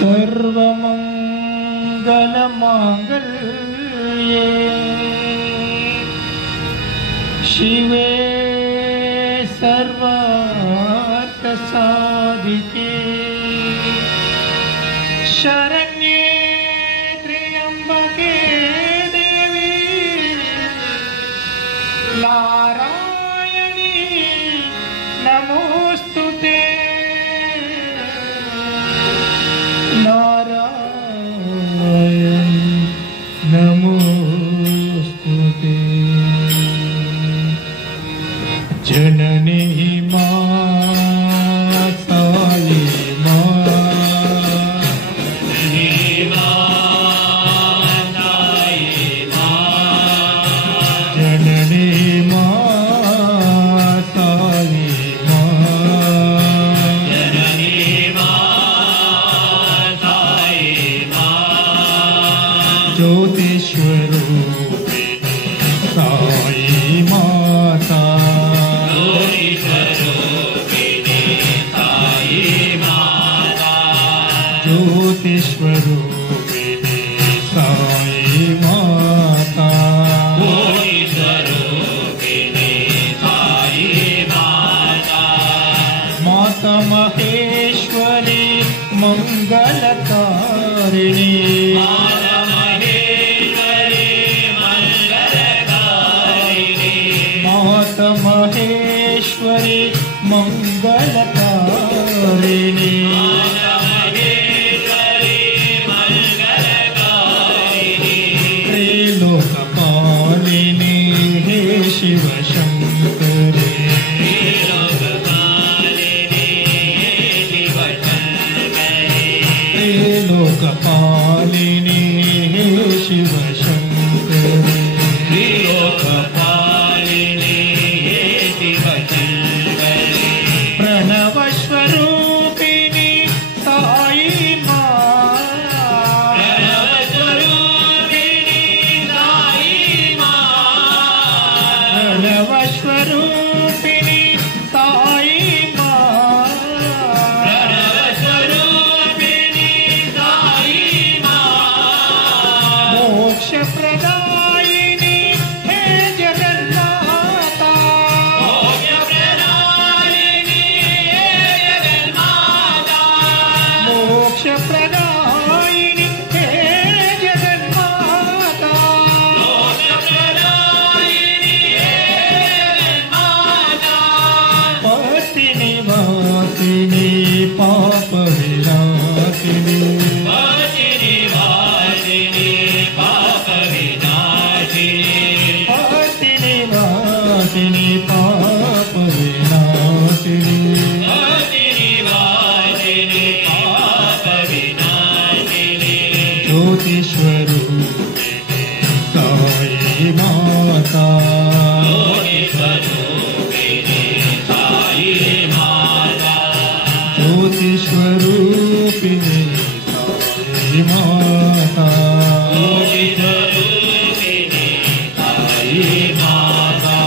सर्वमंगलमांगल्ये शिवे सर्वार्थसाधिके शरण्ये त्र्यंबके देवी नारायणी नमोस्तुते नारायणी नमोस्तुते जननी माताये ज्योतिस्वरूपिणी साई माता ज्योतिस्वरूपिणी साई माता माता महेश्वरी मंगलकारिणी माता महेश्वरी मंगलकारिणी माता महेश्वरी मंगलकारिणी शिव शंकरे लोकपालिनी हे शिव शंकरे लोकपालिनी हे शिव शंकरे प्रणव स्वरूपिणी साई स्वरूपिणी साई स्वरूपिणी साई मोक्ष प्रदायिनी हे जगन्माता मोक्ष प्रदायिनी हे जगन्माता मोक्ष प्रदायिनी हे जगन्माता मोक्ष प्रदायिनी निवासिनी पाप विनाशिनी निवासिनी पाप विनाशिनी निवासिनी पाप विनाशिनी निवासिनी पाप विनाशिनी ज्योतिस्वरूपिणी साई माता ज्योतिस्वरूपिणी साई माता ज्योतिस्वरूपिणी साई माता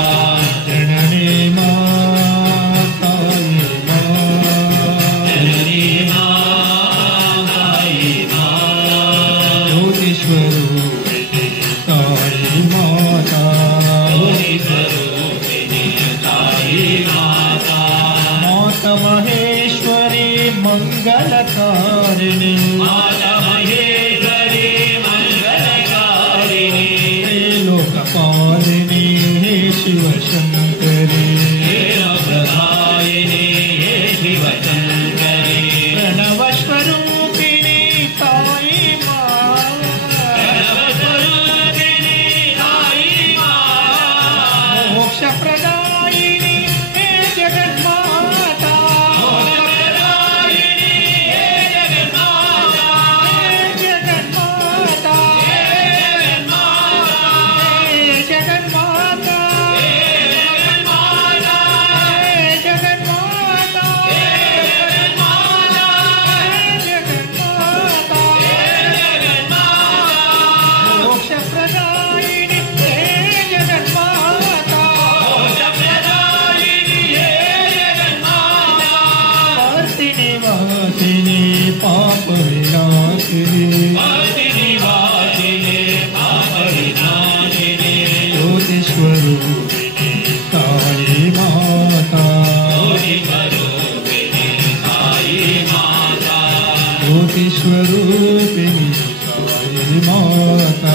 जननी माताये जननी माताये ज्योतिस्वरूपिणी साई माता ज्योतिस्वरूपिणी साई माता माता महेश्वरी मंगलकारिणी माता महेश्वरी ज्योतिस्वरूपिणी साई माता ज्योतिस्वरूपिणी साई माता